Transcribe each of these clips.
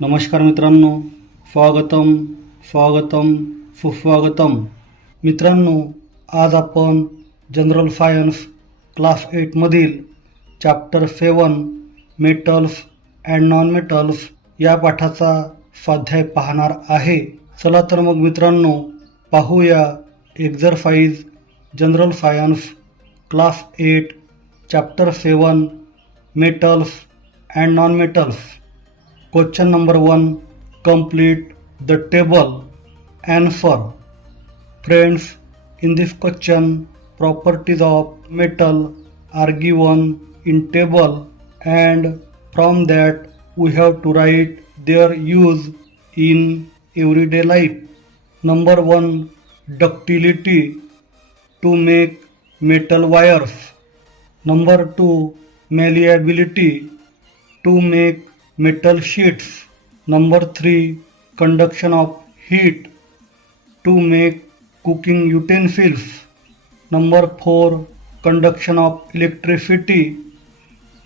नमस्कार मित्रांनो स्वागतम स्वागतम सुस्वागतम. मित्रांनो आज आपण general science class एटमधील chapter seven metals and non metals या पाठाचा स्वाध्याय पाहणार आहे. चला तर मग मित्रांनो पाहूया exercise general science class eight chapter seven metals and non metals Question number 1 Complete the table. Answer Friends, in this question, properties of metal are given in table and from that we have to write their use in everyday life. Number 1 Ductility to make metal wires. Number 2 Malleability to make metal sheets. Number 3 conduction of heat to make cooking utensils. Number 4 conduction of electricity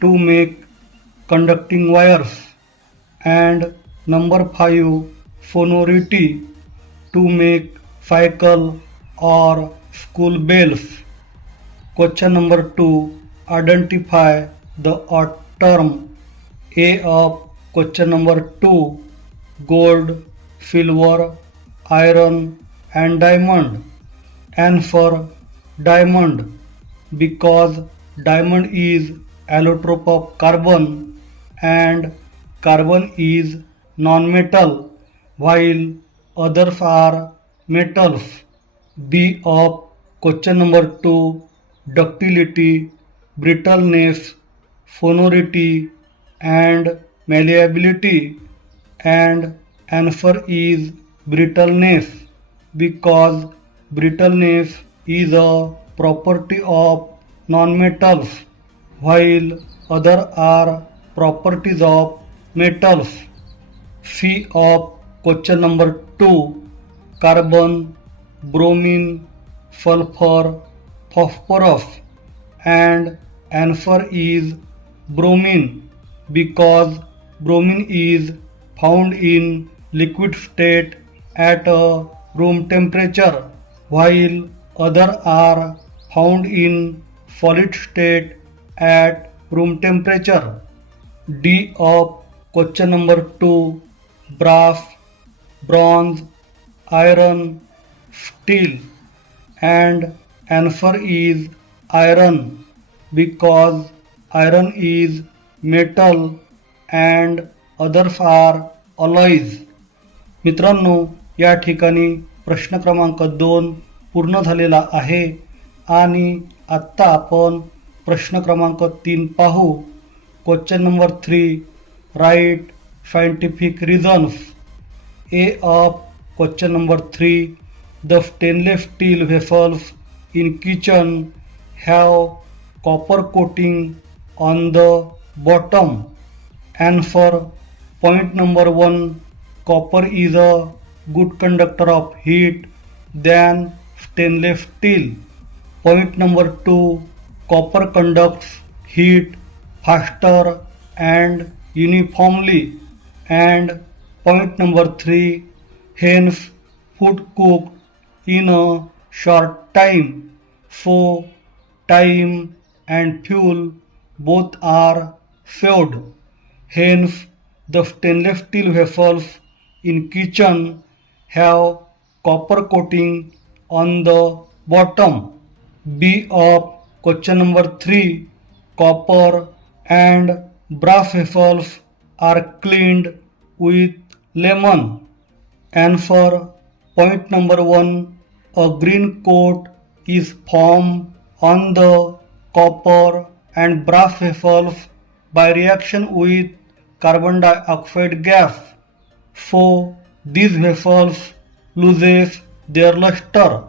to make conducting wires. And number 5 sonority to make cycle or school bells. Question number 2 Identify the odd term A of question number 2 gold, silver, iron and diamond. and for diamond because diamond is allotrope of carbon and carbon is non-metal while others are metals. B of question number 2 ductility, brittleness, sonority and malleability and answer is brittleness because brittleness is a property of non-metals while other are properties of metals. C of question number 2 carbon, bromine, sulfur, phosphorus and answer is bromine because bromine is found in liquid state at a room temperature while other are found in solid state at room temperature. D of question number 2 brass, bronze, iron, steel and answer is iron because iron is metal and others are alloys. मित्रांनो या ठिकाणी प्रश्न क्रमांक दोन पूर्ण झालेला आहे आणि आत्ता आपण प्रश्न क्रमांक तीन पाहू. Question number three write scientific reasons A of question number three the stainless steel vessels in kitchen have copper coating on the bottom. And for point number 1 copper is a good conductor of heat than stainless steel. Point number 2 copper conducts heat faster and uniformly. And point number 3 hence food cooked in a short time. So time and fuel both are saved hence the stainless steel vessels in kitchen have copper coating on the bottom. B of question number 3 copper and brass vessels are cleaned with lemon. Answer point number 1 a green coat is formed on the copper and brass vessels by reaction with carbon dioxide gas. So these vessels loses their luster.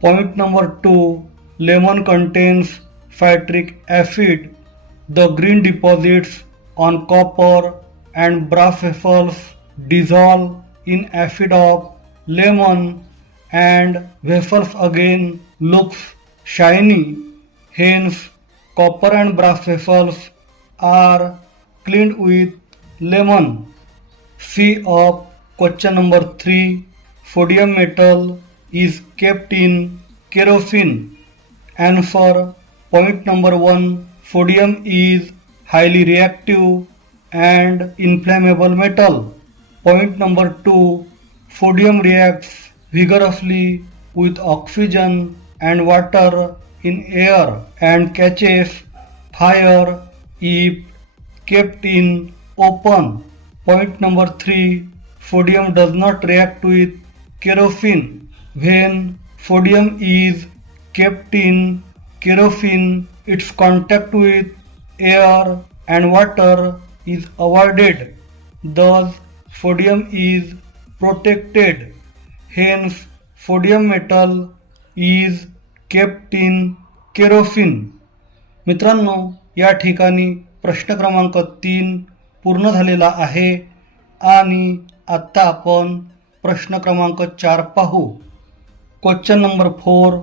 Point number 2 lemon contains citric acid. The green deposits on copper and brass vessels dissolve in acid of lemon and vessels again looks shiny. Hence copper and brass vessels are cleaned with lemon C of question number 3 Sodium metal is kept in kerosene. Answer point number 1 Sodium is highly reactive and inflammable metal. Point number 2 Sodium reacts vigorously with oxygen and water in air and catches fire if kept in open. Point number 3 Sodium does not react with kerosene. When sodium is kept in kerosene, its contact with air and water is avoided. Thus, sodium is protected. Hence, sodium metal is kept in kerosene. मित्रांनो या ठिकाणी प्रश्न क्रमांक तीन पूर्ण झालेला आहे. आणि आत्ता आपण प्रश्न क्रमांक चार पाहू. Question number four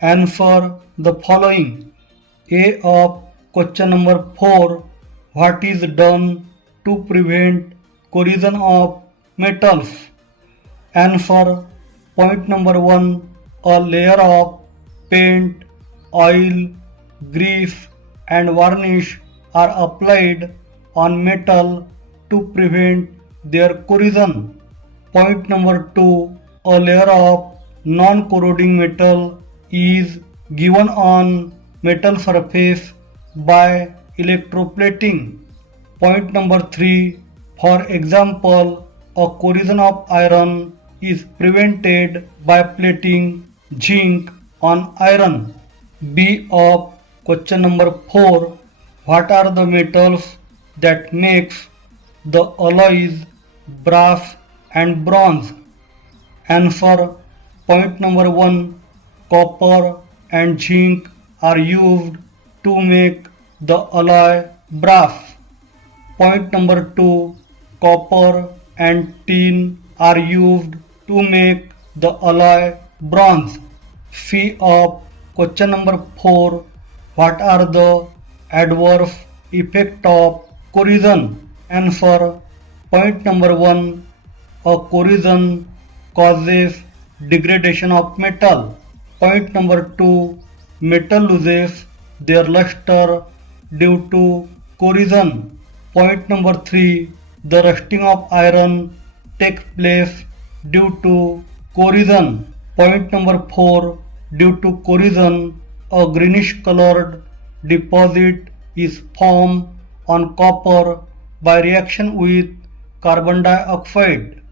answer the following A of question number four what is done to prevent corrosion of metals answer point number one a layer of paint oil grease and varnish are applied on metal to prevent their corrosion. Point number 2 A layer of non corroding metal is given on metal surface by electroplating. Point number 3 For example, a corrosion of iron is prevented by plating zinc on iron. B of question number 4 What are the metals that makes the alloys brass and bronze? Answer point number 1 Copper and zinc are used to make the alloy brass. Point number 2 Copper and tin are used to make the alloy bronze. C of question number 4 What are the adverse effect of corrosion? Answer point number 1 A corrosion causes degradation of metal. Point number 2 Metal loses their luster due to corrosion. Point number 3 The rusting of iron takes place due to corrosion. Point number 4 Due to corrosion, a greenish colored deposit is formed on copper by reaction with carbon dioxide.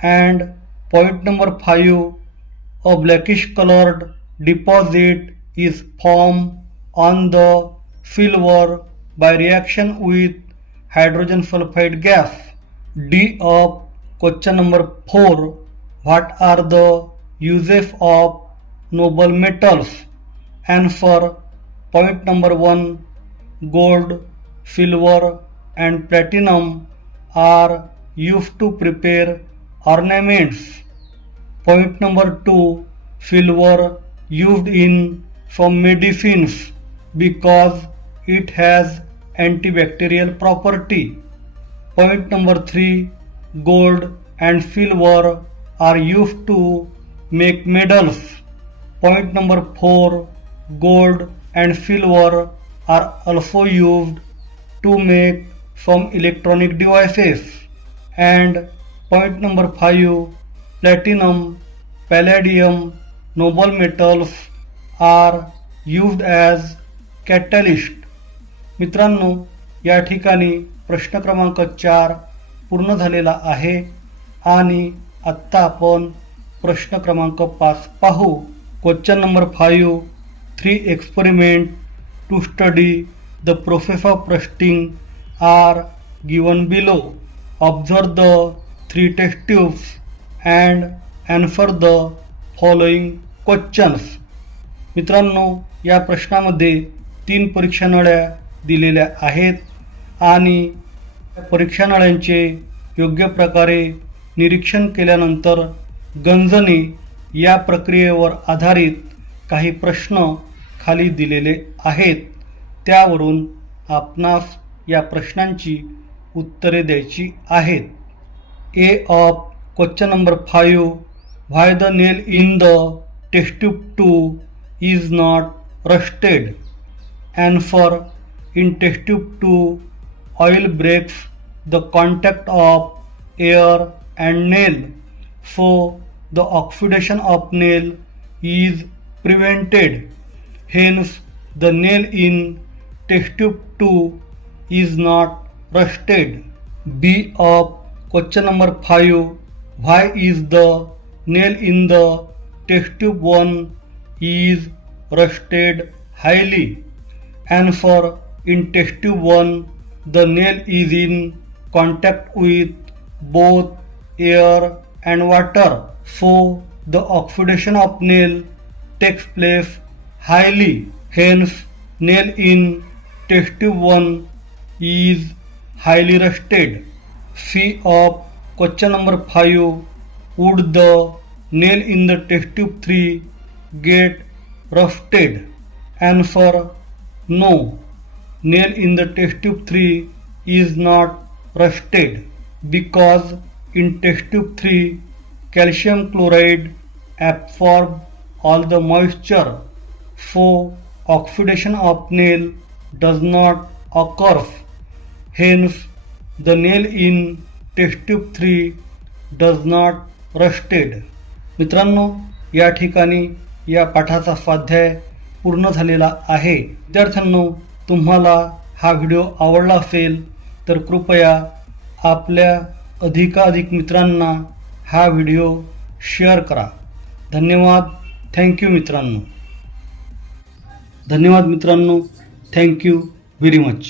And point number 5 a blackish colored deposit is formed on the silver by reaction with hydrogen sulfide gas. D of question number 4 What are the uses of noble metals? Answer point number 1 Gold, silver, and platinum are used to prepare ornaments. Point number 2 Silver used in some medicines because it has antibacterial property. Point number 3 Gold and silver are used to make medals. Point number 4 Gold and silver are also used to make some electronic devices. And point number 5 Platinum, palladium, noble metals are used as catalyst. मित्रांनो या ठिकाणी प्रश्न क्रमांक चार पूर्ण झालेला आहे आणि आत्ता आपण प्रश्न क्रमांक पाच पाहू question number five three experiment to study the process of rusting are given below observe the three test tubes and answer the following questions मित्रांनो या प्रश्नामध्ये तीन परीक्षा नळ्या दिलेल्या आहेत आणि परीक्षा नळ्यांचे योग्य प्रकारे निरीक्षण केल्यानंतर गंजने या प्रक्रियेवर आधारित काही प्रश्न खाली दिलेले आहेत. त्यावरून आपणास या प्रश्नांची उत्तरे द्यायची आहेत. A of question number five why the nail in the test tube two is not rusted answer in test tube two oil breaks the contact of air and nail so the oxidation of nail is prevented hence the nail in test tube 2 is not rusted. B of question number 5 why is the nail in the test tube 1 is rusted highly? Answer in test tube 1 the nail is in contact with both air and water. So the oxidation of nail takes place highly hence nail in test tube 1 is highly rusted c of question number 5 would the nail in the test tube 3 get rusted? Answer no. Nail in the test tube 3 is not rusted because in test tube 3 calcium chloride absorb all the moisture so oxidation of nail does not occur. Hence the nail in test three 3 not rusted मित्रांनो या ठिकाणी या पाठाचा स्वाध्याय पूर्ण झालेला आहे. विद्यार्थ्यांनो तुम्हाला हा व्हिडिओ आवडला असेल तर कृपया आपल्या अधिकाधिक मित्रांना हा व्हिडिओ शेअर करा. धन्यवाद. थँक्यू मित्रांनो. धन्यवाद मित्रांनो. Thank you very much